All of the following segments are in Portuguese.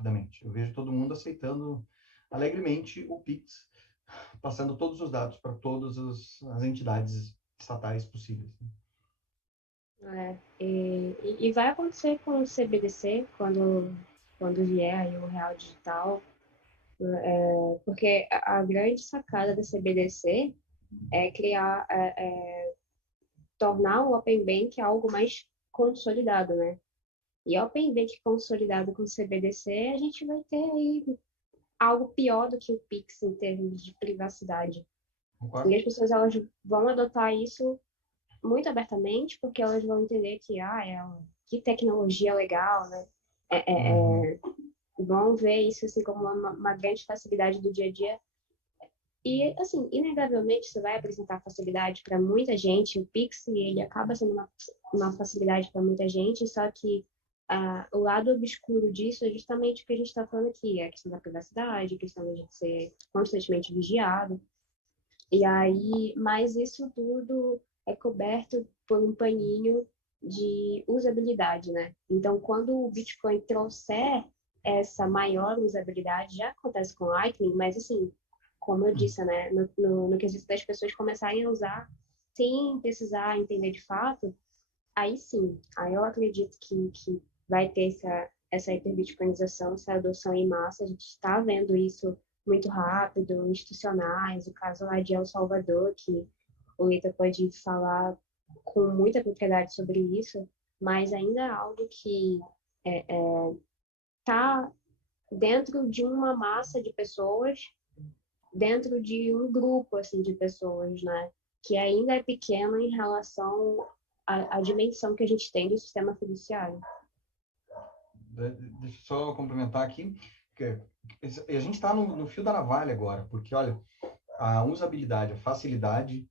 rapidamente. Eu vejo todo mundo aceitando alegremente o Pix, passando todos os dados para todas as entidades estatais possíveis. E vai acontecer com o CBDC quando vier aí o real digital, porque a grande sacada da CBDC é tornar o Open Bank algo mais consolidado, né? E Open Bank consolidado com CBDC, a gente vai ter aí algo pior do que o Pix em termos de privacidade. E Concordo? as pessoas elas vão adotar isso muito abertamente, porque elas vão entender que tecnologia legal, né? Uhum. Vão ver isso assim como uma grande facilidade do dia a dia. E, assim, inegavelmente, isso vai apresentar facilidade para muita gente. O Pix, ele acaba sendo uma facilidade para muita gente, só que o lado obscuro disso é justamente o que a gente está falando aqui, a questão da privacidade, a questão de a gente ser constantemente vigiado. E aí, mas isso tudo é coberto por um paninho de usabilidade, né? Então, quando o Bitcoin trouxer essa maior usabilidade, já acontece com o Lightning, mas assim, como eu disse, né, no quesito das pessoas começarem a usar sem precisar entender de fato, aí sim, aí eu acredito que vai ter essa hiperbitcoinização, essa adoção em massa, a gente está vendo isso muito rápido, institucionais, o caso lá de El Salvador, que o Lita pode falar com muita propriedade sobre isso, mas ainda é algo que está dentro de uma massa de pessoas, dentro de um grupo assim de pessoas, né? Que ainda é pequeno em relação à dimensão que a gente tem do sistema fiduciário. Deixa eu só complementar aqui, que a gente está no fio da navalha agora, porque, olha, a usabilidade, a facilidade,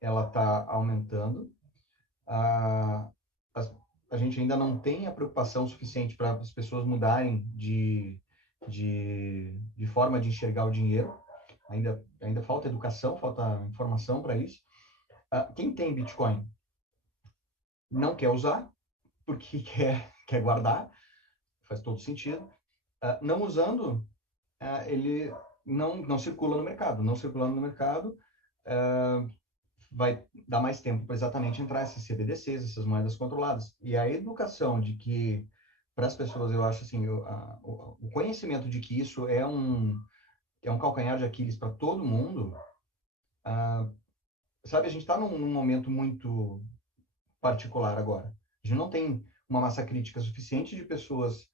ela está aumentando. A, a, a gente ainda não tem a preocupação suficiente para as pessoas mudarem de forma de enxergar o dinheiro. Ainda falta educação, falta informação para isso. Quem tem Bitcoin não quer usar, porque quer guardar, faz todo sentido. Não usando, ele não circula no mercado. Não circulando no mercado, vai dar mais tempo para exatamente entrar esses CBDCs, essas moedas controladas. E a educação de que, para as pessoas, eu acho assim, o conhecimento de que isso é um calcanhar de Aquiles para todo mundo, sabe, a gente está num momento muito particular agora. A gente não tem uma massa crítica suficiente de pessoas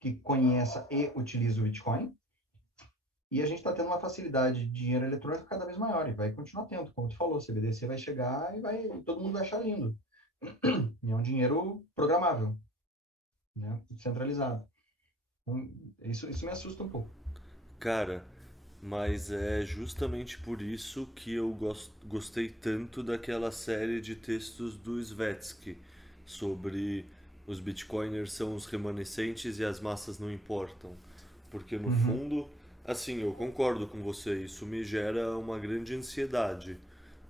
que conheça e utiliza o Bitcoin, e a gente está tendo uma facilidade de dinheiro eletrônico cada vez maior, e vai continuar tendo, como tu falou, CBDC vai chegar e todo mundo vai achar lindo. E é um dinheiro programável, né? Centralizado. Isso me assusta um pouco. Cara, mas é justamente por isso que eu gostei tanto daquela série de textos do Svetsky sobre os bitcoiners são os remanescentes e as massas não importam. Porque no Uhum. fundo, assim, eu concordo com você, isso me gera uma grande ansiedade,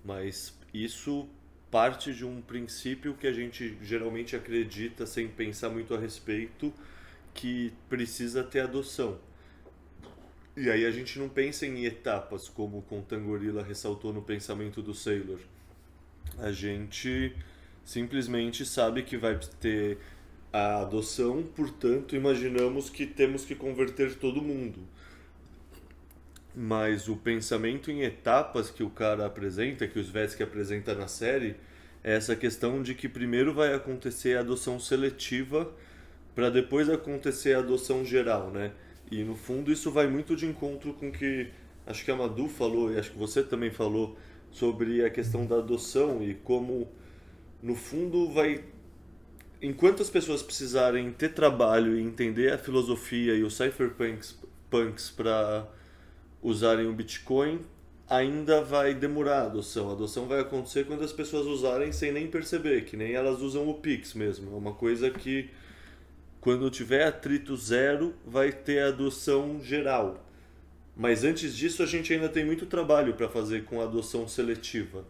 mas isso parte de um princípio que a gente geralmente acredita sem pensar muito a respeito, que precisa ter adoção. E aí a gente não pensa em etapas, como o Contangorila ressaltou no pensamento do Sailor. A gente simplesmente sabe que vai ter a adoção, portanto imaginamos que temos que converter todo mundo. Mas o pensamento em etapas que o cara apresenta, que o Svetsky apresenta na série, é essa questão de que primeiro vai acontecer a adoção seletiva para depois acontecer a adoção geral, né? E no fundo isso vai muito de encontro com o que acho que a Madu falou e acho que você também falou sobre a questão da adoção e como no fundo vai enquanto as pessoas precisarem ter trabalho e entender a filosofia e os cypherpunks para usarem o Bitcoin, ainda vai demorar a adoção. A adoção vai acontecer quando as pessoas usarem sem nem perceber, que nem elas usam o Pix mesmo. É uma coisa que quando tiver atrito zero, vai ter adoção geral. Mas antes disso, a gente ainda tem muito trabalho para fazer com a adoção seletiva.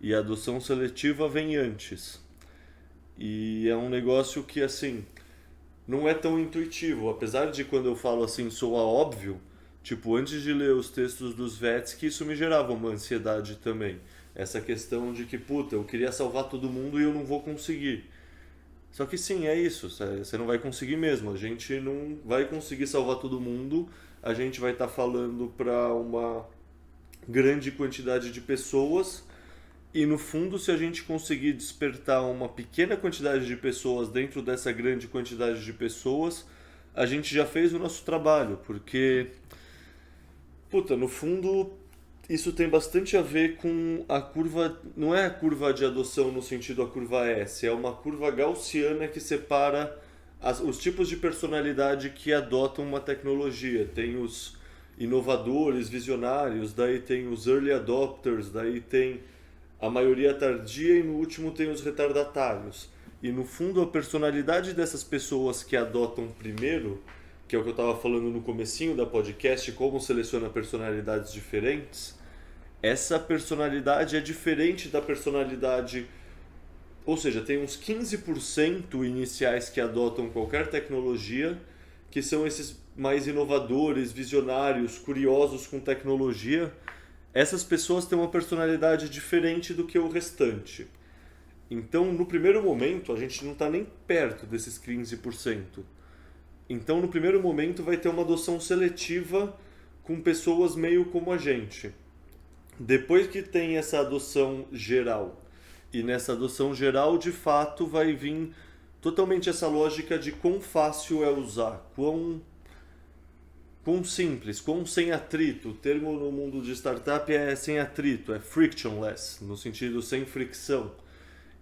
E a adoção seletiva vem antes. E é um negócio que, assim, não é tão intuitivo. Apesar de quando eu falo assim, soa óbvio, tipo, antes de ler os textos dos Vetsky, isso me gerava uma ansiedade também. Essa questão de que, puta, eu queria salvar todo mundo e eu não vou conseguir. Só que sim, é isso, você não vai conseguir mesmo. A gente não vai conseguir salvar todo mundo, a gente vai estar falando para uma grande quantidade de pessoas e no fundo, se a gente conseguir despertar uma pequena quantidade de pessoas dentro dessa grande quantidade de pessoas, a gente já fez o nosso trabalho, porque, puta, no fundo, isso tem bastante a ver com a curva, não é a curva de adoção no sentido a curva S, é uma curva gaussiana que separa os tipos de personalidade que adotam uma tecnologia. Tem os inovadores, visionários, daí tem os early adopters, daí tem a maioria tardia e no último tem os retardatários. E no fundo a personalidade dessas pessoas que adotam primeiro, que é o que eu estava falando no comecinho da podcast, como seleciona personalidades diferentes, essa personalidade é diferente da personalidade, ou seja, tem uns 15% iniciais que adotam qualquer tecnologia, que são esses mais inovadores, visionários, curiosos com tecnologia. Essas pessoas têm uma personalidade diferente do que o restante. Então, no primeiro momento, a gente não está nem perto desses 15%. Então, no primeiro momento, vai ter uma adoção seletiva com pessoas meio como a gente. Depois que tem essa adoção geral, e nessa adoção geral, de fato, vai vir totalmente essa lógica de quão fácil é usar, quão simples, quão sem atrito. O termo no mundo de startup é sem atrito, é frictionless, no sentido sem fricção.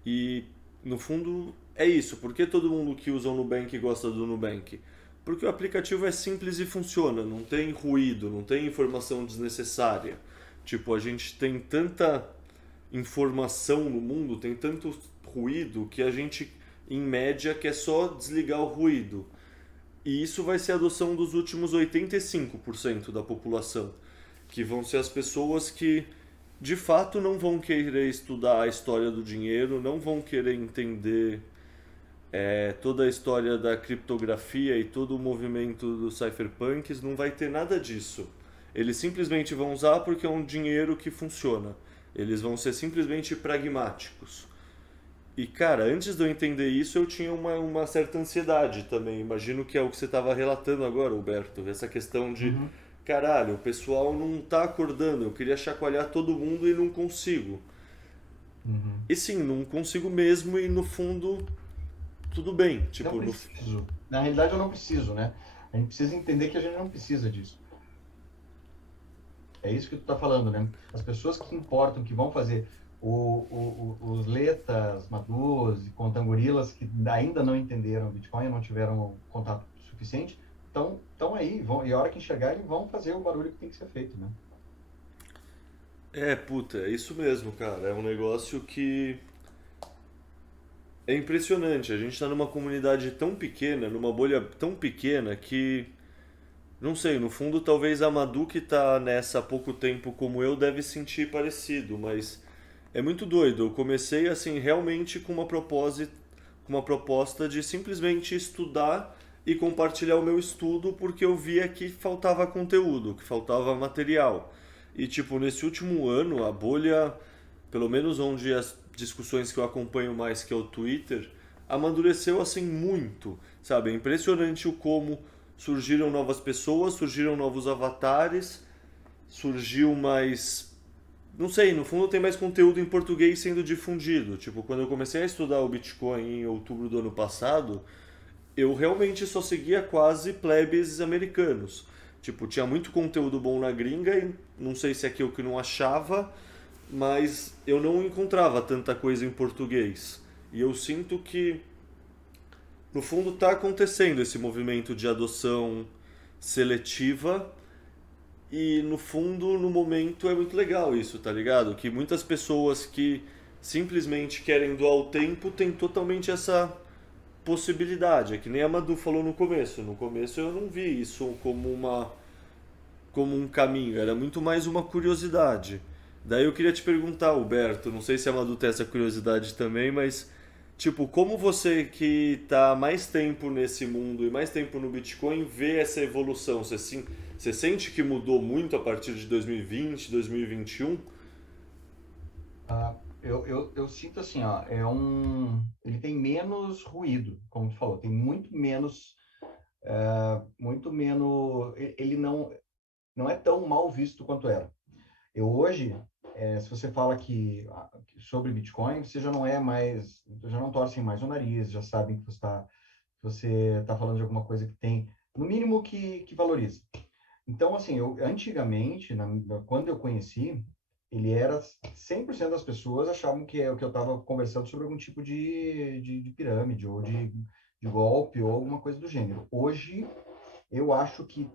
E, no fundo, é isso. Por que todo mundo que usa o Nubank gosta do Nubank? Porque o aplicativo é simples e funciona, não tem ruído, não tem informação desnecessária. Tipo, a gente tem tanta informação no mundo, tem tanto ruído, que a gente, em média, quer só desligar o ruído. E isso vai ser a adoção dos últimos 85% da população, que vão ser as pessoas que, de fato, não vão querer estudar a história do dinheiro, não vão querer entender toda a história da criptografia e todo o movimento dos cypherpunks, não vai ter nada disso. Eles simplesmente vão usar porque é um dinheiro que funciona. Eles vão ser simplesmente pragmáticos. E, cara, antes de eu entender isso, eu tinha uma certa ansiedade também. Imagino que é o que você estava relatando agora, Huberto. Essa questão de, caralho, o pessoal não tá acordando. Eu queria chacoalhar todo mundo e não consigo. E sim, não consigo mesmo e, no fundo, tudo bem. Tipo, não preciso. Na realidade, eu não preciso, né? A gente precisa entender que a gente não precisa disso. É isso que tu tá falando, né? As pessoas que importam, que vão fazer... os letas, madus e contangorilas que ainda não entenderam o Bitcoin, não tiveram contato suficiente, estão aí, e a hora que enxergarem vão fazer o barulho que tem que ser feito, né? Puta, é isso mesmo, cara. É um negócio que é impressionante. A gente tá numa comunidade tão pequena, numa bolha tão pequena que, não sei, no fundo talvez a Madu que tá nessa há pouco tempo como eu deve sentir parecido, mas é muito doido. Eu comecei assim realmente com uma proposta de simplesmente estudar e compartilhar o meu estudo porque eu via que faltava conteúdo, que faltava material. E tipo, nesse último ano, a bolha, pelo menos onde as discussões que eu acompanho mais, que é o Twitter, amadureceu assim muito, sabe? É impressionante o como surgiram novas pessoas, surgiram novos avatares, surgiu mais... Não sei, no fundo tem mais conteúdo em português sendo difundido. Tipo, quando eu comecei a estudar o Bitcoin em outubro do ano passado, eu realmente só seguia quase plebes americanos. Tipo, tinha muito conteúdo bom na gringa e não sei se é aquilo que eu não achava, mas eu não encontrava tanta coisa em português. E eu sinto que, no fundo, está acontecendo esse movimento de adoção seletiva. E no fundo, no momento, é muito legal isso, tá ligado? Que muitas pessoas que simplesmente querem doar o tempo têm totalmente essa possibilidade. É que nem a Madu falou no começo. No começo eu não vi isso como um caminho, era muito mais uma curiosidade. Daí eu queria te perguntar, Huberto, não sei se a Madu tem essa curiosidade também, mas Tipo, como você que tá mais tempo nesse mundo e mais tempo no Bitcoin vê essa evolução? Você sente que mudou muito a partir de 2020, 2021? Eu sinto assim, ó, ele tem menos ruído, como tu falou, tem muito menos, ele não é tão mal visto quanto era. Eu hoje, se você fala sobre Bitcoin, você já não é mais, já não torcem mais o nariz, já sabem que você tá falando de alguma coisa que tem, no mínimo que valoriza. Então, assim, antigamente, quando eu conheci, ele era 100% das pessoas achavam que eu estava conversando sobre algum tipo de pirâmide ou de golpe ou alguma coisa do gênero. Hoje, eu acho que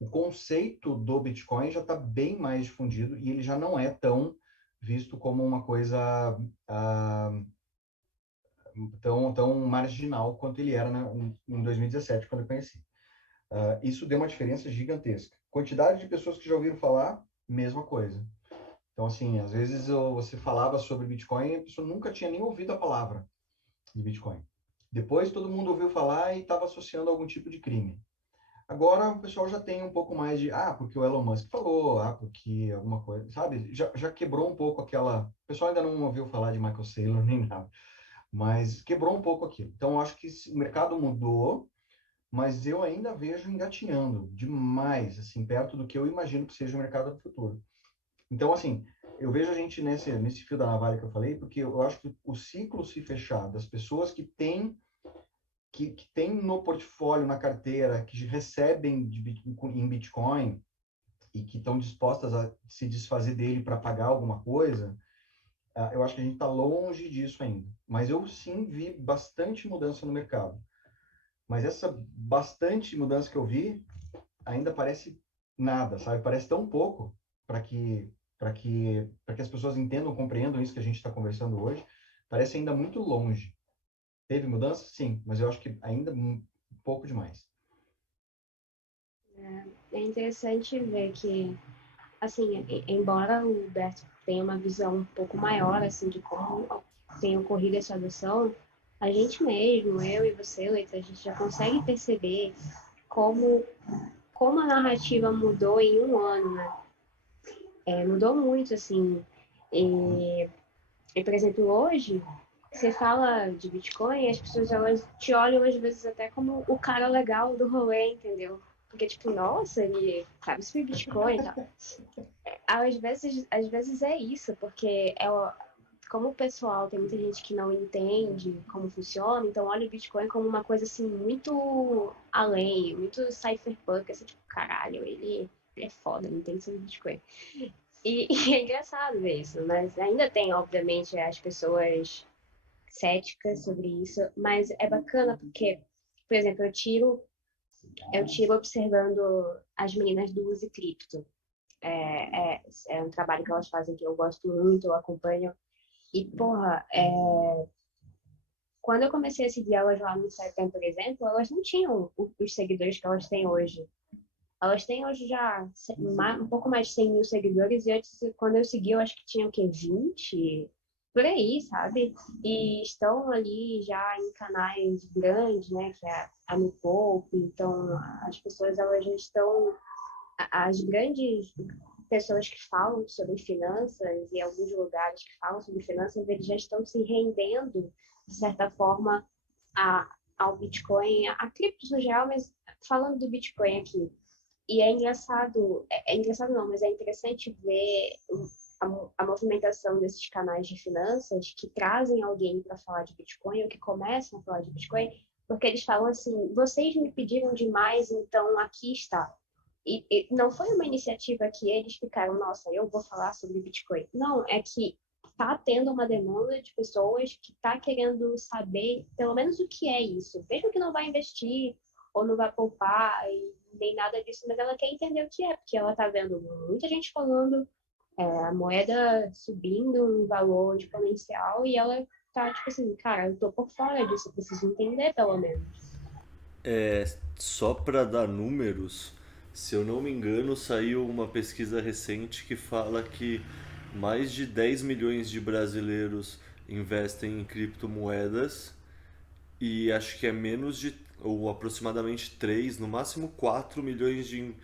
o conceito do Bitcoin já está bem mais difundido e ele já não é tão visto como uma coisa ah, tão marginal quanto ele era, né, em 2017, quando eu conheci. Isso deu uma diferença gigantesca. Quantidade de pessoas que já ouviram falar, mesma coisa. Então, assim, às vezes você falava sobre Bitcoin e a pessoa nunca tinha nem ouvido a palavra de Bitcoin. Depois todo mundo ouviu falar e estava associando a algum tipo de crime. Agora o pessoal já tem um pouco mais porque o Elon Musk falou, porque alguma coisa, sabe? Já quebrou um pouco aquela. O pessoal ainda não ouviu falar de Michael Saylor nem nada, mas quebrou um pouco aquilo. Então, eu acho que o mercado mudou, mas eu ainda vejo engatinhando demais, assim, perto do que eu imagino que seja o mercado do futuro. Então, assim, eu vejo a gente nesse fio da navalha que eu falei, porque eu acho que o ciclo se fechar das pessoas que tem no portfólio, na carteira, que recebem em Bitcoin e que estão dispostas a se desfazer dele para pagar alguma coisa, eu acho que a gente está longe disso ainda. Mas eu sim vi bastante mudança no mercado. Mas essa bastante mudança que eu vi ainda parece nada, sabe? Parece tão pouco para que as pessoas entendam, compreendam isso que a gente está conversando hoje. Parece ainda muito longe. Teve mudança? Sim, mas eu acho que ainda um pouco demais. É interessante ver que, assim, embora o Berto tenha uma visão um pouco maior, assim, de como tem ocorrido essa adoção, a gente mesmo, eu e você, Leita, a gente já consegue perceber como, como a narrativa mudou em um ano, né? Mudou muito, assim. Por exemplo, hoje, você fala de Bitcoin, as pessoas elas te olham às vezes até como o cara legal do rolê, entendeu? Porque, tipo, nossa, ele sabe sobre Bitcoin e tal. Às vezes é isso, porque como o pessoal, tem muita gente que não entende como funciona, então olha o Bitcoin como uma coisa, assim, muito além, muito cypherpunk, assim, tipo, caralho, ele é foda, não tem sobre Bitcoin. E é engraçado ver isso, mas ainda tem, obviamente, as pessoas céticas sobre isso, mas é bacana porque, por exemplo, eu tiro observando as meninas do Use Cripto. É um trabalho que elas fazem que eu gosto muito, eu acompanho. E, porra, quando eu comecei a seguir elas lá no Instagram, por exemplo, elas não tinham os seguidores que elas têm hoje. Elas têm hoje já um pouco mais de 100 mil seguidores, e antes, quando eu segui, eu acho que tinha o quê? 20? Por aí, sabe? E estão ali já em canais grandes, né? Que é a Me Poupe. Então, as pessoas, elas já estão... As grandes pessoas que falam sobre finanças e alguns lugares que falam sobre finanças, eles já estão se rendendo, de certa forma, ao Bitcoin, a criptos no geral, mas falando do Bitcoin aqui, e é engraçado, é engraçado não, mas é interessante ver a movimentação desses canais de finanças que trazem alguém para falar de Bitcoin, ou que começam a falar de Bitcoin, porque eles falam assim, vocês me pediram demais, então aqui está. E não foi uma iniciativa que eles ficaram, nossa, eu vou falar sobre Bitcoin. Não, é que está tendo uma demanda de pessoas que está querendo saber, pelo menos, o que é isso. Mesmo que não vai investir ou não vai poupar e nem nada disso, mas ela quer entender o que é, porque ela está vendo muita gente falando, a moeda subindo um valor exponencial e ela tá tipo assim, cara, eu tô por fora disso, eu preciso entender pelo menos. Só para dar números, se eu não me engano, saiu uma pesquisa recente que fala que mais de 10 milhões de brasileiros investem em criptomoedas e acho que é menos de, ou aproximadamente 3 no máximo 4 milhões de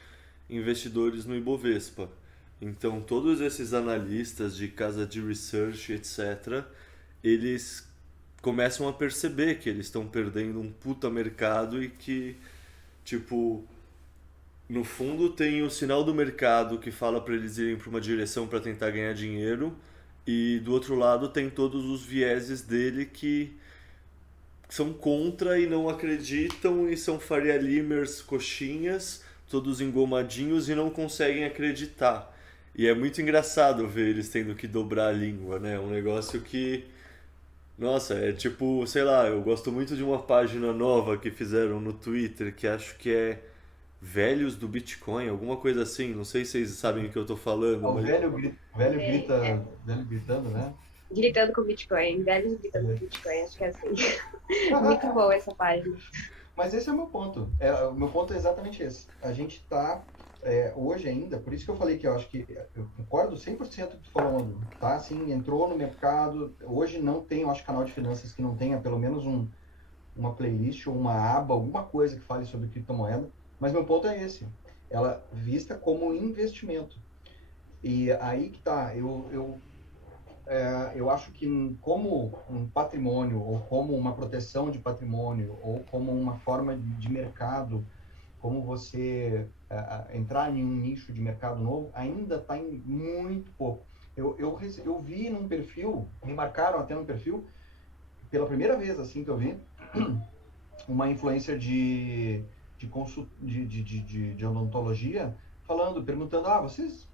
investidores no Ibovespa. Então, todos esses analistas de casa de research, etc., eles começam a perceber que eles estão perdendo um puta mercado e que, tipo, no fundo tem o sinal do mercado que fala para eles irem para uma direção para tentar ganhar dinheiro, e do outro lado tem todos os vieses dele que são contra e não acreditam e são Faria Limers coxinhas, todos engomadinhos e não conseguem acreditar. E é muito engraçado ver eles tendo que dobrar a língua, né? Um negócio que, nossa, é tipo, sei lá, eu gosto muito de uma página nova que fizeram no Twitter, que acho que é Velhos do Bitcoin, alguma coisa assim, não sei se vocês sabem o que eu tô falando, O mas velho gritando, né? Gritando com Bitcoin, velhos gritando com Bitcoin, acho que é assim. Muito boa essa página. Mas esse é o meu ponto. O meu ponto é exatamente esse. A gente está, hoje ainda, por isso que eu falei que eu acho que eu concordo 100% com o que tu falou, tá? Assim, entrou no mercado. Hoje não tem, eu acho, canal de finanças que não tenha pelo menos uma playlist ou uma aba, alguma coisa que fale sobre criptomoeda. Mas meu ponto é esse. Ela vista como investimento. E aí que tá. Eu acho que como um patrimônio, ou como uma proteção de patrimônio, ou como uma forma de mercado, como você entrar em um nicho de mercado novo, ainda está em muito pouco. Eu vi num perfil, me marcaram até num perfil, pela primeira vez assim que eu vi, uma influencer de odontologia falando, perguntando, se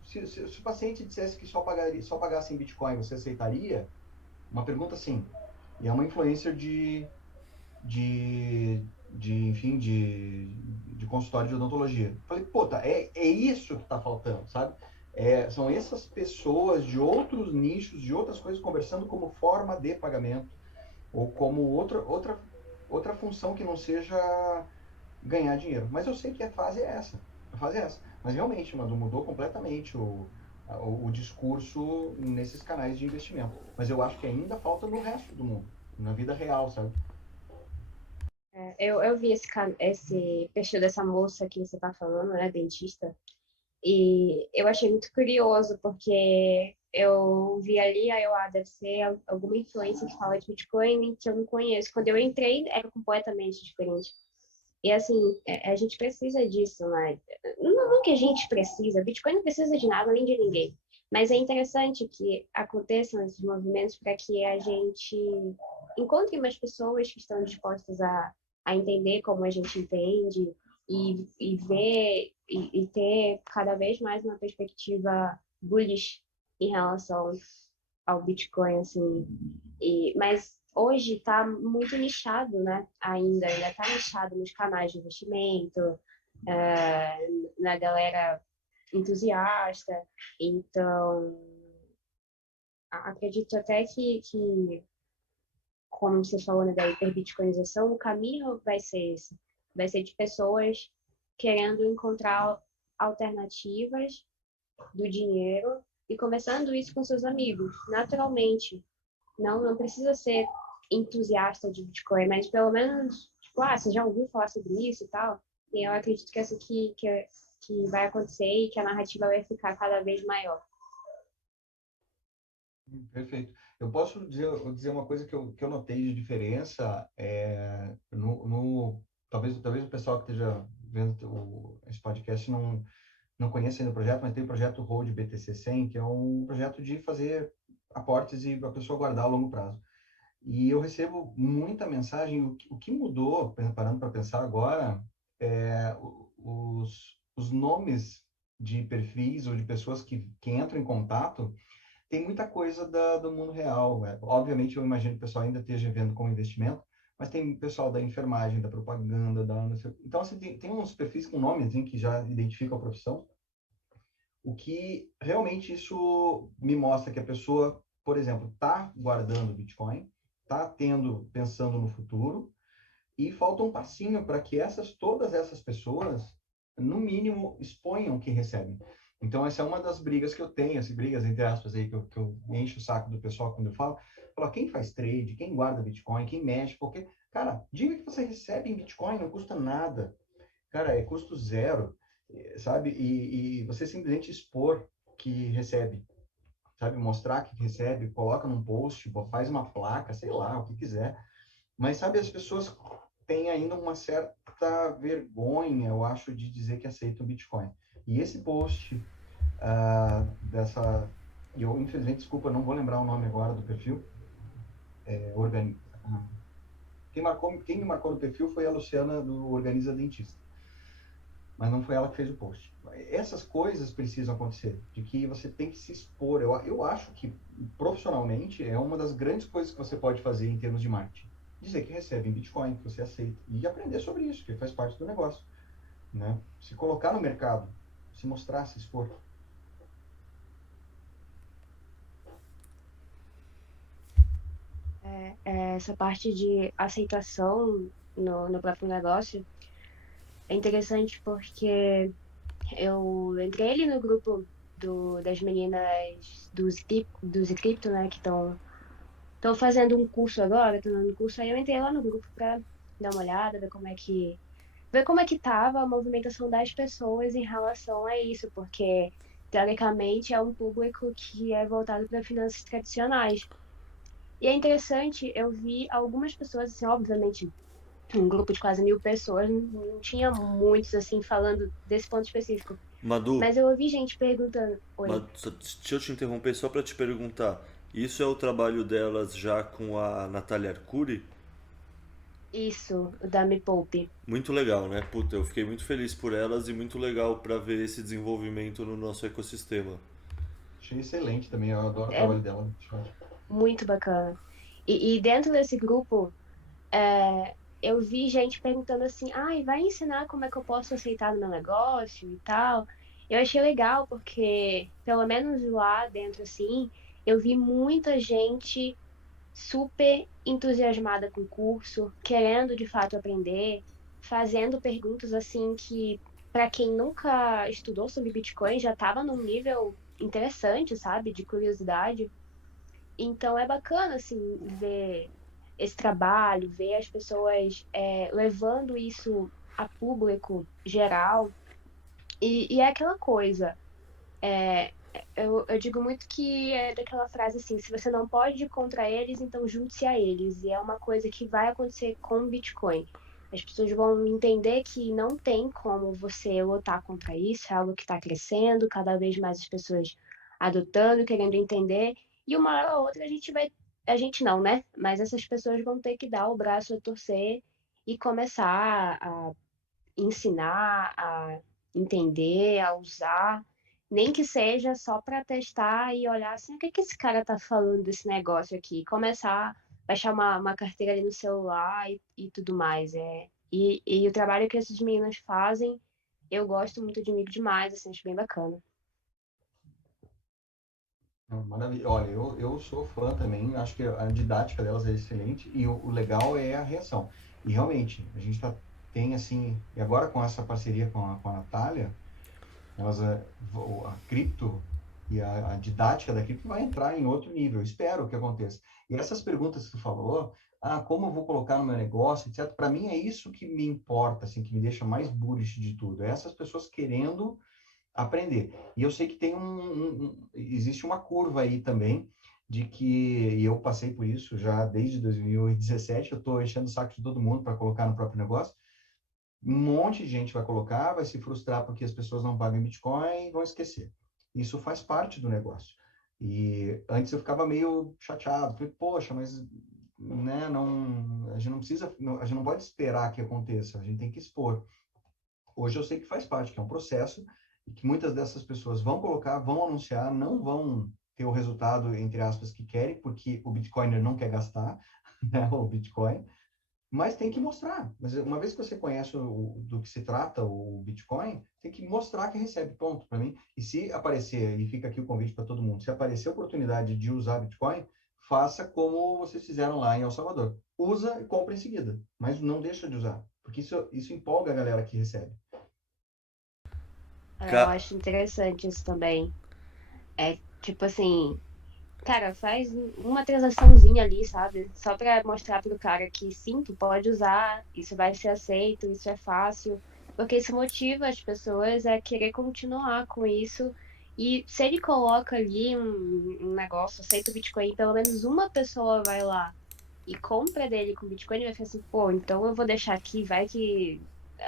o paciente dissesse que só pagasse em Bitcoin, você aceitaria? Uma pergunta assim. E é uma influencer enfim, de consultório de odontologia. Falei, pô, é isso que está faltando, sabe? São essas pessoas de outros nichos, de outras coisas, conversando como forma de pagamento, ou como outra função que não seja ganhar dinheiro. Mas eu sei que a fase é essa. A fase é essa. Mas realmente, Manu, mudou completamente o discurso nesses canais de investimento. Mas eu acho que ainda falta no resto do mundo, na vida real, sabe? Eu vi esse perfil dessa moça que você está falando, né, dentista, e eu achei muito curioso, porque eu vi ali, aí deve ser alguma influência que fala de Bitcoin que eu não conheço. Quando eu entrei, era completamente diferente. E assim, a gente precisa disso, né? Não que a gente precisa, Bitcoin não precisa de nada nem de ninguém. Mas é interessante que aconteçam esses movimentos para que a gente encontre mais pessoas que estão dispostas a entender como a gente entende e ver e ter cada vez mais uma perspectiva bullish em relação ao Bitcoin, assim. Mas hoje está muito nichado, né? Ainda está nichado nos canais de investimento, na galera entusiasta. Então, acredito até que, como você falou, né, da hiperbitcoinização, o caminho vai ser esse. Vai ser de pessoas querendo encontrar alternativas do dinheiro e conversando isso com seus amigos, naturalmente. Não precisa ser entusiasta de Bitcoin, mas pelo menos, tipo, você já ouviu falar sobre isso e tal? E eu acredito que essa aqui que vai acontecer e que a narrativa vai ficar cada vez maior. Perfeito. Eu posso dizer uma coisa que eu notei de diferença talvez o pessoal que esteja vendo esse podcast não conheça ainda o projeto, mas tem o projeto Hold BTC 100, que é um projeto de fazer aportes e a pessoa guardar a longo prazo. E eu recebo muita mensagem. O que mudou, parando para pensar agora, os nomes de perfis ou de pessoas que entram em contato. Tem muita coisa do mundo real. Obviamente, eu imagino que o pessoal ainda esteja vendo como investimento, mas tem pessoal da enfermagem, da propaganda, Então, assim, tem uns perfis com nome, assim, que já identificam a profissão. O que realmente isso me mostra que a pessoa, por exemplo, está guardando Bitcoin, está pensando no futuro, e falta um passinho para que todas essas pessoas, no mínimo, exponham o que recebem. Então, essa é uma das brigas que eu tenho, as brigas, entre aspas, aí, que eu encho o saco do pessoal quando eu falo. Falo, quem faz trade, quem guarda Bitcoin, quem mexe, porque, cara, diga que você recebe em Bitcoin, não custa nada. Cara, é custo zero, sabe? E você simplesmente expor que recebe, sabe? Mostrar que recebe, coloca num post, faz uma placa, sei lá, o que quiser. Mas, sabe, as pessoas têm ainda uma certa vergonha, eu acho, de dizer que aceitam Bitcoin. E esse post dessa... Eu, infelizmente, desculpa, não vou lembrar o nome agora do perfil. Quem me marcou no perfil foi a Luciana, do Organiza Dentista. Mas não foi ela que fez o post. Essas coisas precisam acontecer, de que você tem que se expor. Eu acho que, profissionalmente, é uma das grandes coisas que você pode fazer em termos de marketing. Dizer que recebe em Bitcoin, que você aceita. E aprender sobre isso, que faz parte do negócio. Né? Se colocar no mercado, se mostrar, se expor. Essa parte de aceitação no próprio negócio é interessante porque eu entrei ali no grupo das meninas do Zcrypto, né, que estão fazendo um curso agora, estão dando um curso, aí eu entrei lá no grupo para dar uma olhada, ver como é que tava a movimentação das pessoas em relação a isso, porque teoricamente é um público que é voltado para finanças tradicionais. E é interessante, eu vi algumas pessoas, assim, obviamente, um grupo de quase 1.000 pessoas, não tinha muitos, assim, falando desse ponto específico. Madu, Mas eu ouvi gente perguntando, oi, Deixa eu te interromper só para te perguntar. Isso é o trabalho delas já com a Natália Arcuri? isso, o da Me Poupe. Muito legal, né? Puta, eu fiquei muito feliz por elas e muito legal para ver esse desenvolvimento no nosso ecossistema. Achei excelente também, eu adoro o É trabalho dela. muito bacana. E dentro desse grupo, eu vi gente perguntando assim, ai, vai ensinar como é que eu posso aceitar no meu negócio e tal. Eu achei legal porque, pelo menos lá dentro, assim, eu vi muita gente super entusiasmada com o curso, querendo de fato aprender, fazendo perguntas assim que, para quem nunca estudou sobre Bitcoin, já estava num nível interessante, sabe, de curiosidade. Então é bacana assim ver esse trabalho, ver as pessoas levando isso a público geral. E é aquela coisa. É, eu digo muito que é daquela frase assim: se você não pode ir contra eles, então junte-se a eles. E é uma coisa que vai acontecer com o Bitcoin. As pessoas vão entender que não tem como você lutar contra isso, é algo que está crescendo, cada vez mais as pessoas adotando, querendo entender, e uma hora ou outra a gente não, né? Mas essas pessoas vão ter que dar o braço a torcer e começar a ensinar, a entender, a usar, nem que seja só para testar e olhar assim, o que que esse cara tá falando desse negócio aqui? Começar a baixar uma carteira ali no celular e tudo mais. E o trabalho que esses meninos fazem, eu gosto muito de Mico demais, assim, acho bem bacana. Maravilha. Olha, eu sou fã também, acho que a didática delas é excelente e o legal é a reação. E realmente, a gente tem assim, e agora com essa parceria com a Natália, elas, a cripto e a didática da cripto vai entrar em outro nível, espero que aconteça. E essas perguntas que tu falou, como eu vou colocar no meu negócio, etc., para mim é isso que me importa, assim, que me deixa mais bullish de tudo, é essas pessoas querendo aprender. E eu sei que existe uma curva aí também, de que, e eu passei por isso já desde 2017, eu estou enchendo o saco de todo mundo para colocar no próprio negócio. Um monte de gente vai colocar, vai se frustrar porque as pessoas não pagam Bitcoin e vão esquecer. Isso faz parte do negócio. E antes eu ficava meio chateado, falei, poxa, mas né, não, a gente não precisa, a gente não pode esperar que aconteça, a gente tem que expor. Hoje eu sei que faz parte, que é um processo e que muitas dessas pessoas vão colocar, vão anunciar, não vão ter o resultado, entre aspas, que querem, porque o Bitcoiner não quer gastar, né, o Bitcoin, mas tem que mostrar. Mas uma vez que você conhece do que se trata o Bitcoin, tem que mostrar que recebe, ponto, para mim. E se aparecer, e fica aqui o convite para todo mundo, se aparecer a oportunidade de usar Bitcoin, faça como vocês fizeram lá em El Salvador. Usa e compra em seguida, mas não deixa de usar, porque isso empolga a galera que recebe. Eu acho interessante isso também. É tipo assim, cara, faz uma transaçãozinha ali, sabe? Só pra mostrar pro cara que sim, tu pode usar, isso vai ser aceito, isso é fácil. Porque isso motiva as pessoas a querer continuar com isso. E se ele coloca ali um negócio, aceita o Bitcoin, pelo menos uma pessoa vai lá e compra dele com Bitcoin, ele vai ficar assim, pô, então eu vou deixar aqui, vai que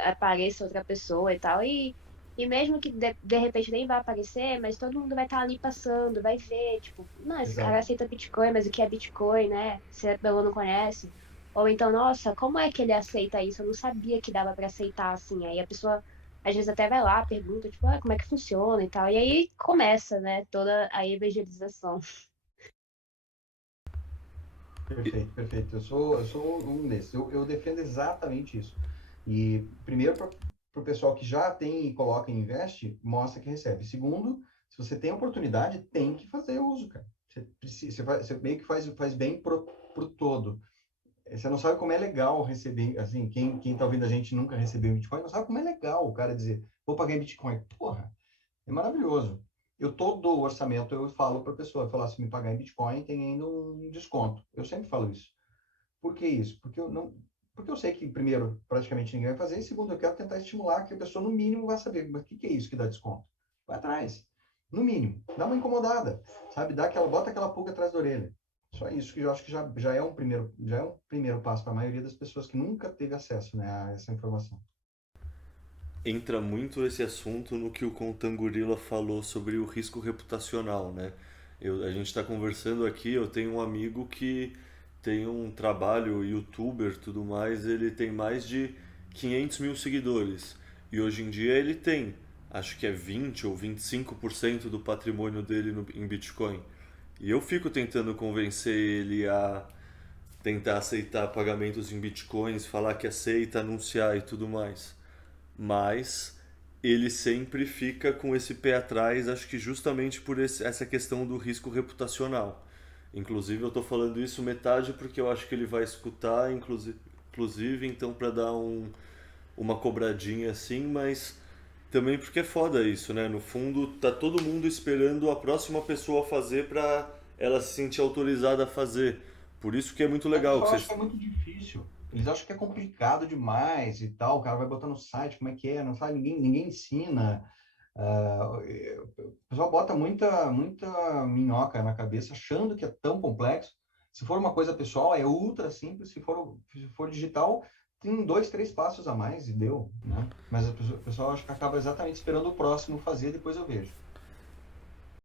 apareça outra pessoa e tal. E mesmo que de repente nem vai aparecer, mas todo mundo vai estar ali passando, vai ver, tipo, não, esse cara Exato. aceita Bitcoin, mas o que é Bitcoin, né? Se a pessoa não conhece. Ou então, nossa, como é que ele aceita isso? Eu não sabia que dava pra aceitar assim. Aí a pessoa às vezes até vai lá, pergunta, tipo, como é que funciona e tal. E aí começa, né, toda a evangelização. Perfeito, perfeito. Eu sou um desses. Eu defendo exatamente isso. E, primeiro, para o pessoal que já tem e coloca e investe, mostra que recebe. Segundo, se você tem oportunidade, tem que fazer uso, cara. Você, precisa, você meio que faz bem pro todo. Você não sabe como é legal receber, assim, quem tá ouvindo a gente nunca recebeu Bitcoin, não sabe como é legal o cara dizer, vou pagar em Bitcoin. Porra, é maravilhoso. Eu todo o orçamento eu falo para a pessoa, eu falo, se me pagar em Bitcoin tem ainda um desconto. Eu sempre falo isso. Por que isso? Porque eu sei que primeiro praticamente ninguém vai fazer e segundo eu quero tentar estimular que a pessoa no mínimo vai saber, mas o que é isso que dá desconto? Vai atrás. No mínimo, dá uma incomodada, sabe? Bota aquela pulga atrás da orelha. Só isso que eu acho que já é um primeiro passo para a maioria das pessoas que nunca teve acesso, né, a essa informação. Entra muito esse assunto no que o Contangorila falou sobre o risco reputacional, né? A gente está conversando aqui, eu tenho um amigo que tem um trabalho, youtuber, tudo mais, ele tem mais de 500 mil seguidores. E hoje em dia ele tem, acho que é 20 ou 25% do patrimônio dele em Bitcoin. E eu fico tentando convencer ele a tentar aceitar pagamentos em Bitcoins, falar que aceita, anunciar e tudo mais, mas ele sempre fica com esse pé atrás, acho que justamente por essa questão do risco reputacional. Inclusive, eu estou falando isso metade porque eu acho que ele vai escutar, inclusive então para dar uma cobradinha assim, mas também porque é foda isso, né? No fundo, tá todo mundo esperando a próxima pessoa fazer para ela se sentir autorizada a fazer. Por isso que é muito O legal que pessoal acha que vocês. é muito difícil. Eles acham que é complicado demais e tal. O cara vai botar no site como é que é, não sabe, ninguém ensina. O pessoal bota muita minhoca na cabeça, achando que é tão complexo. Se for uma coisa pessoal, é ultra simples. Se for digital, tem 2, 3 passos a mais e deu, né? Mas o pessoal acho que acaba exatamente esperando o próximo fazer, depois eu vejo.